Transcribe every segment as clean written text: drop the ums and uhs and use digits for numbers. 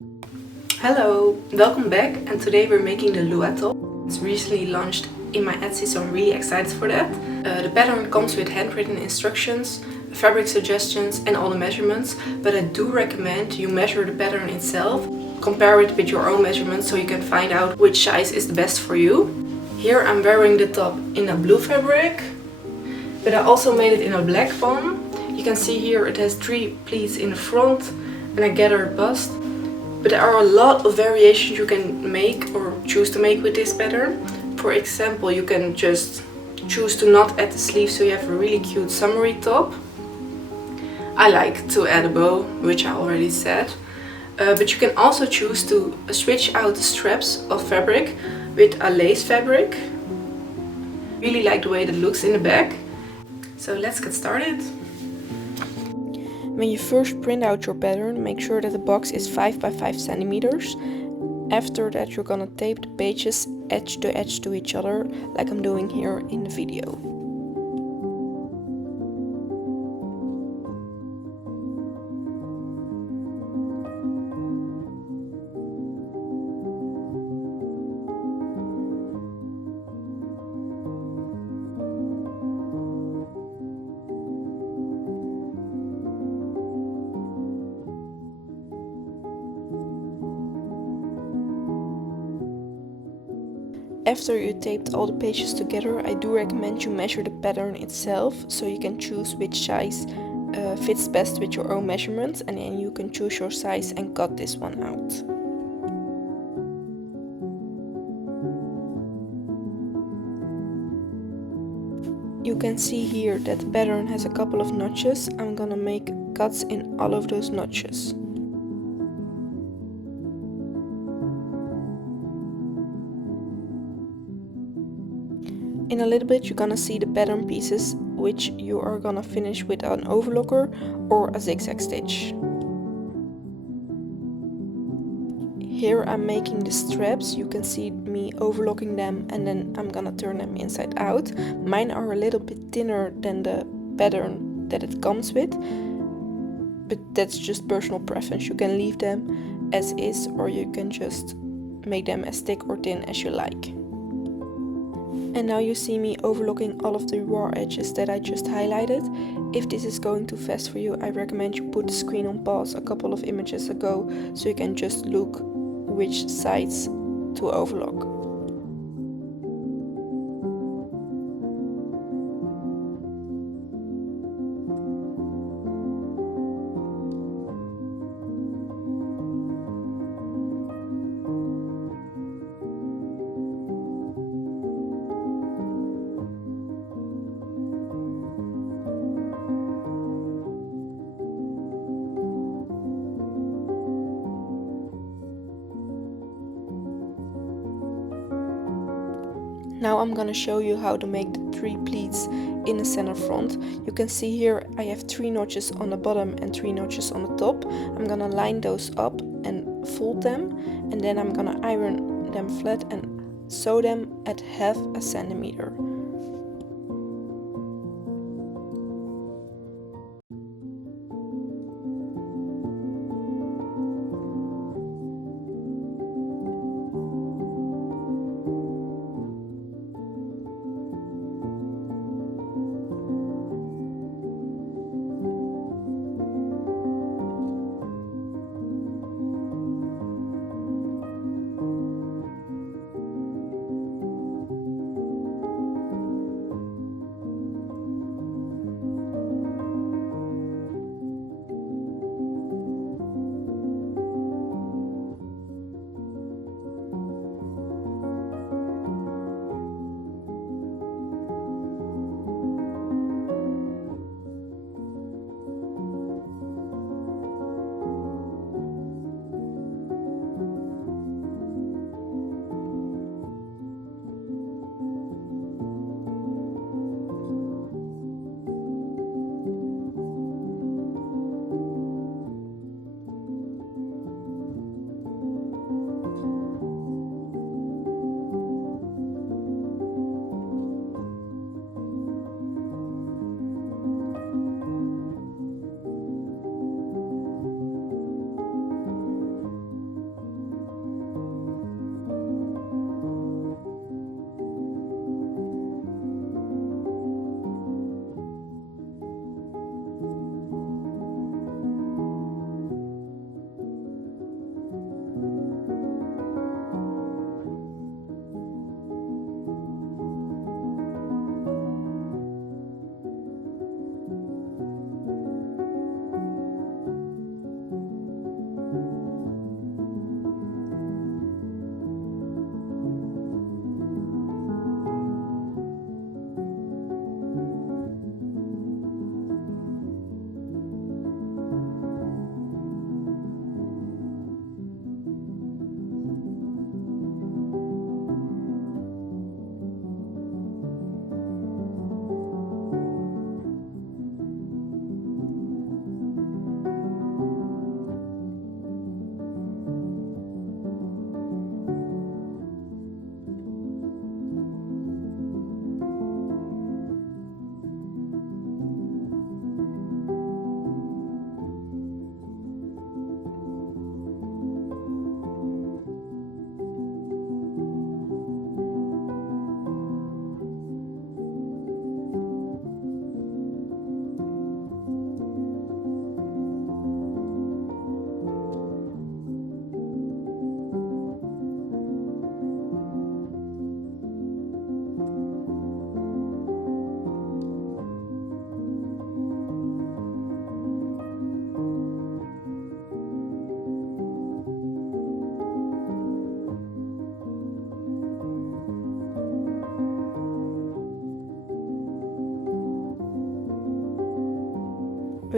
Hello, welcome back, and today we're making the Lua top. It's recently launched in my Etsy, so I'm really excited for that. The pattern comes with handwritten instructions, fabric suggestions and all the measurements, but I do recommend you measure the pattern itself, compare it with your own measurements so you can find out which size is the best for you. Here I'm wearing the top in a blue fabric, but I also made it in a black one. You can see here it has 3 pleats in the front and a gathered bust. But there are a lot of variations you can make or choose to make with this pattern. For example, you can just choose to not add the sleeve so you have a really cute summery top. I like to add a bow, which I already said. But you can also choose to switch out the straps of fabric with a lace fabric. Really like the way that looks in the back. So let's get started. When you first print out your pattern, make sure that the box is 5 by 5 centimeters. After that, you're gonna tape the pages edge to each other, like I'm doing here in the video. After you taped all the pages together, I do recommend you measure the pattern itself so you can choose which size fits best with your own measurements, and then you can choose your size and cut this one out. You can see here that the pattern has a couple of notches. I'm gonna make cuts in all of those notches. In a little bit you're gonna see the pattern pieces, which you are gonna finish with an overlocker or a zigzag stitch. Here I'm making the straps. You can see me overlocking them and then I'm gonna turn them inside out. Mine are a little bit thinner than the pattern that it comes with, but that's just personal preference. You can leave them as is or you can just make them as thick or thin as you like. And now you see me overlooking all of the raw edges that I just highlighted. If this is going too fast for you, I recommend you put the screen on pause a couple of images ago so you can just look which sides to overlock. Now I'm gonna show you how to make the 3 pleats in the center front. You can see here I have 3 notches on the bottom and 3 notches on the top. I'm gonna line those up and fold them, and then I'm gonna iron them flat and sew them at 1/2 centimeter.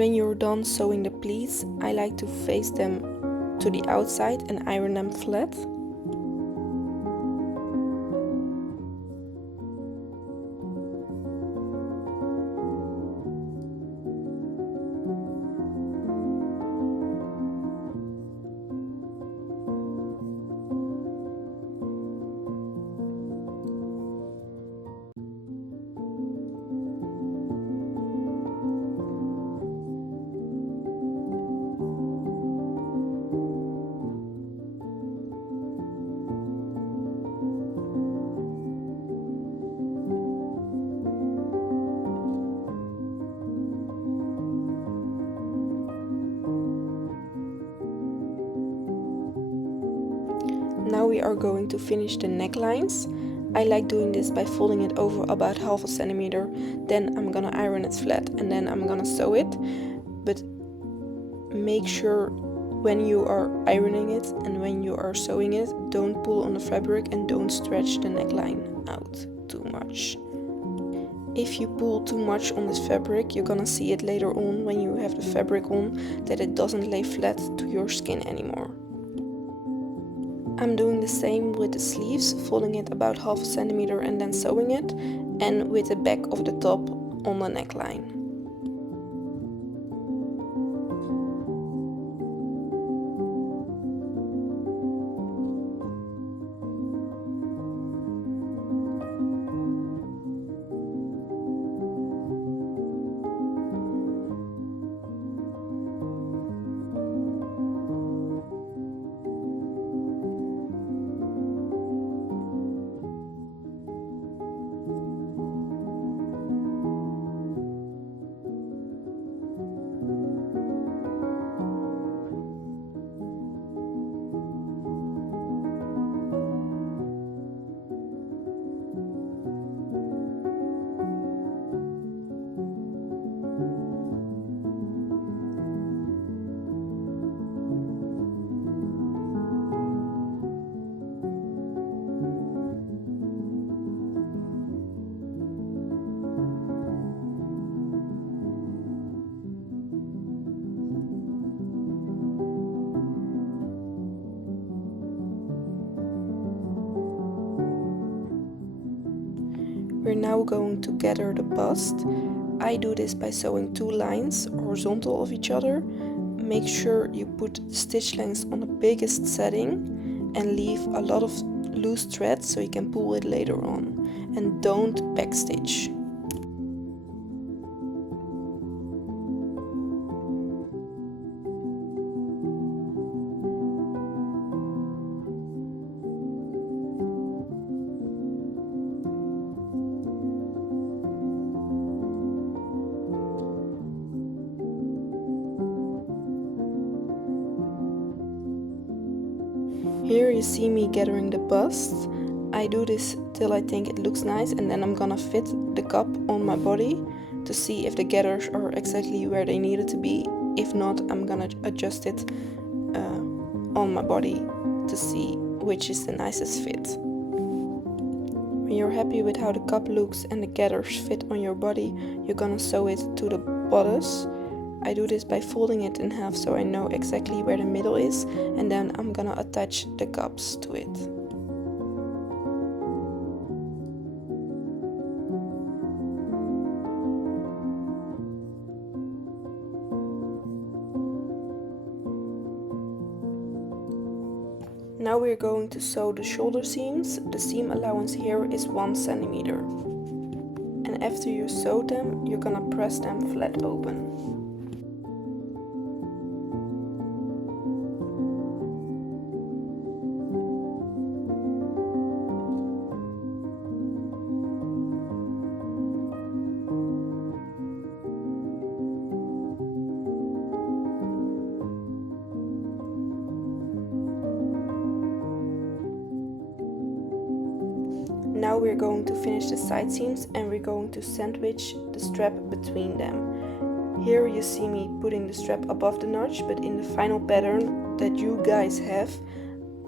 When you're done sewing the pleats, I like to face them to the outside and iron them flat. Now we are going to finish the necklines. I like doing this by folding it over about half a centimeter, then I'm gonna iron it flat and then I'm gonna sew it. But make sure when you are ironing it and when you are sewing it, don't pull on the fabric and don't stretch the neckline out too much. If you pull too much on this fabric, you're gonna see it later on when you have the fabric on that it doesn't lay flat to your skin anymore. I'm doing the same with the sleeves, folding it about half a centimeter and then sewing it, and with the back of the top on the neckline. We're now going to gather the bust. I do this by sewing 2 lines horizontal of each other. Make sure you put stitch lengths on the biggest setting and leave a lot of loose thread so you can pull it later on. And don't backstitch. Here you see me gathering the bust. I do this till I think it looks nice and then I'm gonna fit the cup on my body to see if the gathers are exactly where they needed to be. If not, I'm gonna adjust it on my body to see which is the nicest fit. When you're happy with how the cup looks and the gathers fit on your body, you're gonna sew it to the bodice. I do this by folding it in half so I know exactly where the middle is, and then I'm gonna attach the cups to it. Now we're going to sew the shoulder seams. The seam allowance here is 1 centimeter. And after you sew them, you're gonna press them flat open. Now we're going to finish the side seams and we're going to sandwich the strap between them. Here you see me putting the strap above the notch, but in the final pattern that you guys have,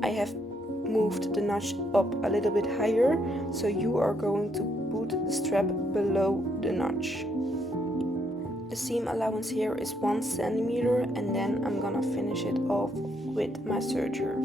I have moved the notch up a little bit higher, so you are going to put the strap below the notch. The seam allowance here is 1 centimeter, and then I'm gonna finish it off with my serger.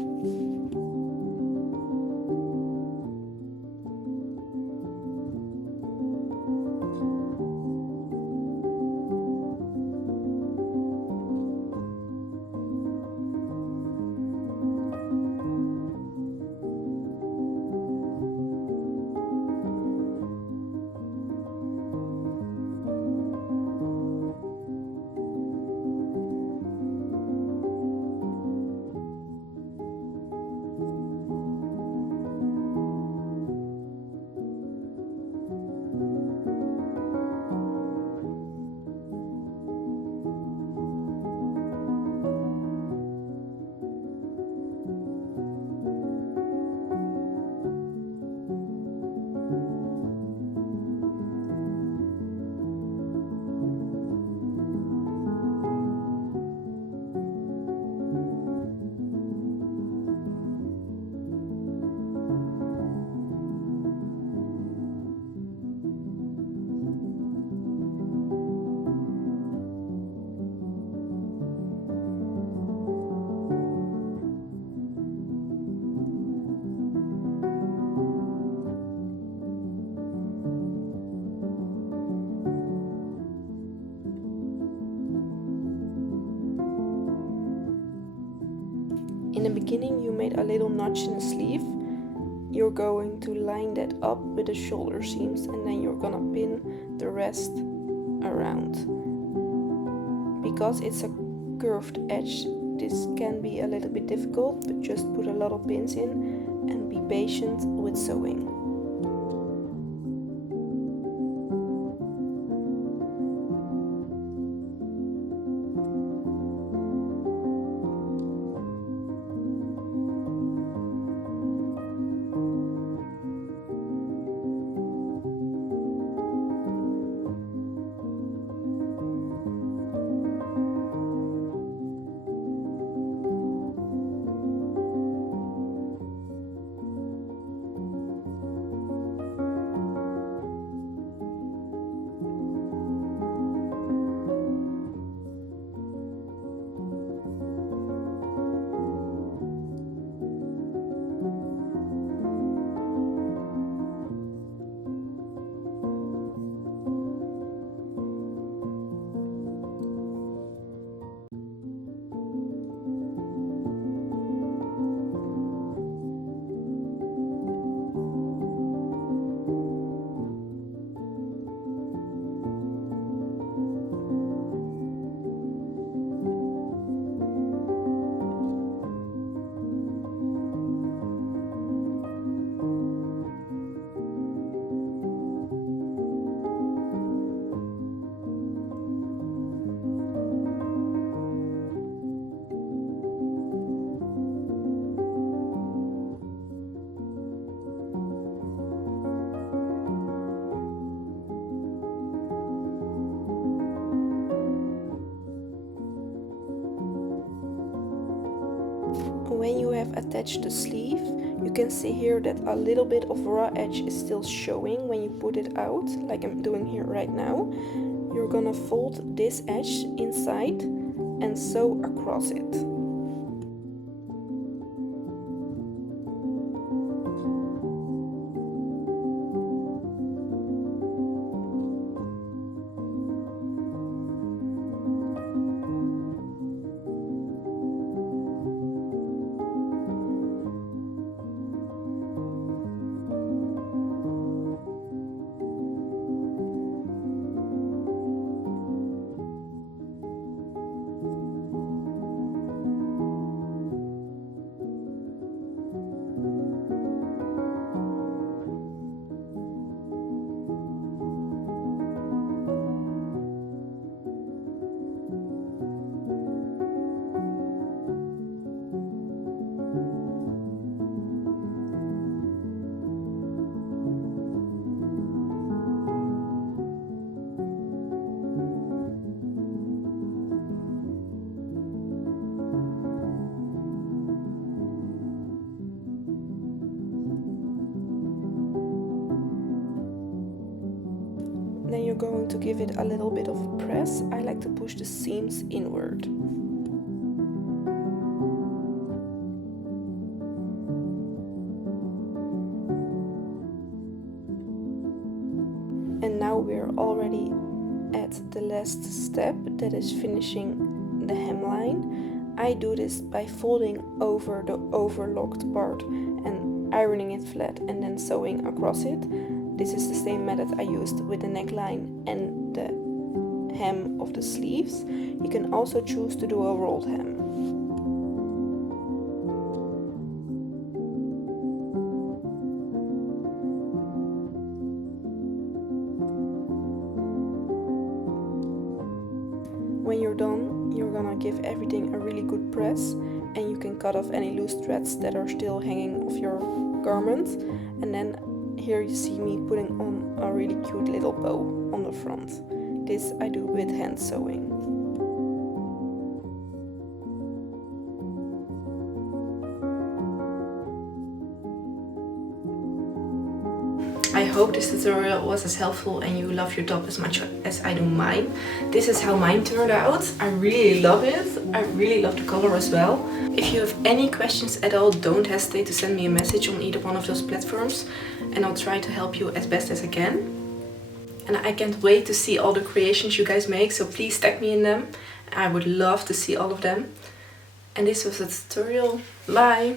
In the beginning you made a little notch in the sleeve. You're going to line that up with the shoulder seams, and then you're gonna pin the rest around. Because it's a curved edge, this can be a little bit difficult, but just put a lot of pins in and be patient with sewing. When you have attached the sleeve, you can see here that a little bit of raw edge is still showing when you put it out, like I'm doing here right now. You're gonna fold this edge inside and sew across it. going to give it a little bit of a press, I like to push the seams inward. And now we're already at the last step, that is finishing the hemline. I do this by folding over the overlocked part and ironing it flat and then sewing across it. This is the same method I used with the neckline and the hem of the sleeves. You can also choose to do a rolled hem. When you're done, you're gonna give everything a really good press, and you can cut off any loose threads that are still hanging off your garment. And then here you see me putting on a really cute little bow on the front. This I do with hand sewing. I hope this tutorial was as helpful and you love your top as much as I do mine. This is how mine turned out. I really love it. I really love the color as well. If you have any questions at all, don't hesitate to send me a message on either one of those platforms and I'll try to help you as best as I can. And I can't wait to see all the creations you guys make, so please tag me in them. I would love to see all of them. And this was a tutorial. Bye!